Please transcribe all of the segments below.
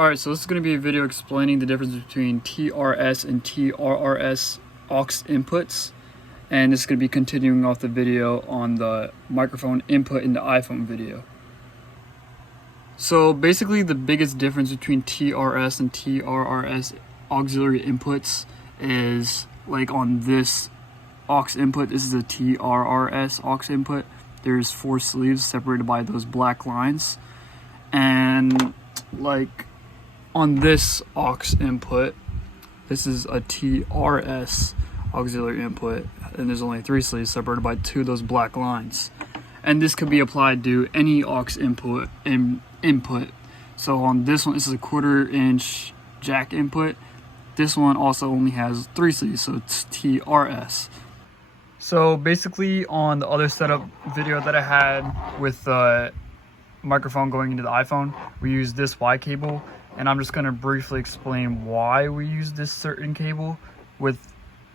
Alright, so this is going to be a video explaining the difference between TRS and TRRS aux inputs. And this is going to be continuing off the video on the microphone input in the iPhone video. So basically the biggest difference between TRS and TRRS auxiliary inputs is, like on this aux input, this is a TRRS aux input. There's 4 sleeves separated by those black lines. And like on this aux input, this is a TRS auxiliary input, and there's only 3 sleeves separated by 2 of those black lines. And this could be applied to any aux input. So on this one, this is a 1/4 inch jack input. This one also only has 3 sleeves, so it's TRS. So basically on the other setup video that I had with the microphone going into the iPhone, we use this Y cable, and I'm just going to briefly explain why we use this certain cable with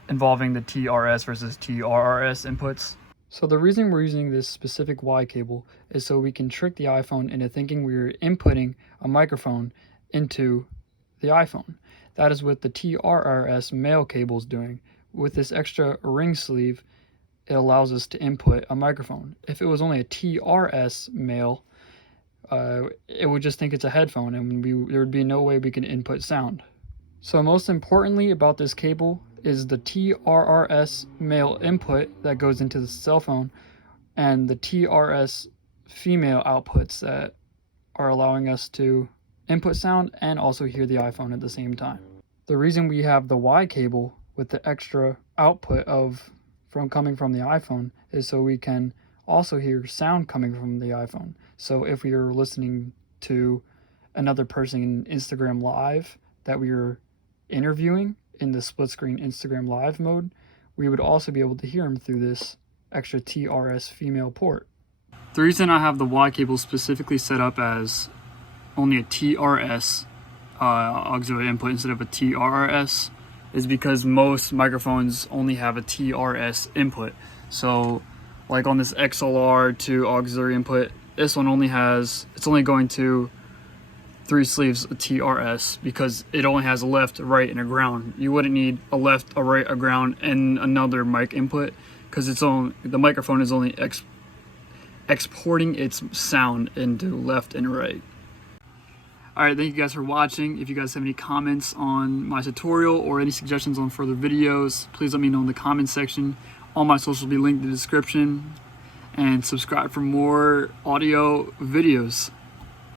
involving the TRS versus TRRS inputs. So the reason we're using this specific Y cable is so we can trick the iPhone into thinking we're inputting a microphone into the iPhone. That is what the TRRS male cable is doing. With this extra ring sleeve, it allows us to input a microphone. If it was only a TRS male, it would just think it's a headphone, and there would be no way we can input sound. So most importantly about this cable is the TRRS male input that goes into the cell phone and the TRS female outputs that are allowing us to input sound and also hear the iPhone at the same time. The reason we have the Y cable with the extra output coming from the iPhone is so we can also hear sound coming from the iPhone. So if we are listening to another person in Instagram Live that we are interviewing in the split screen Instagram Live mode, we would also be able to hear them through this extra TRS female port. The reason I have the Y cable specifically set up as only a TRS auxiliary input instead of a TRRS is because most microphones only have a TRS input. So like on this XLR to auxiliary input, this one it's only going to 3 sleeves of TRS because it only has a left, a right, and a ground. You wouldn't need a left, a right, a ground, and another mic input because the microphone is only exporting its sound into left and right. Alright, thank you guys for watching. If you guys have any comments on my tutorial or any suggestions on further videos, please let me know in the comment section. All my socials will be linked in the description. And subscribe for more audio videos.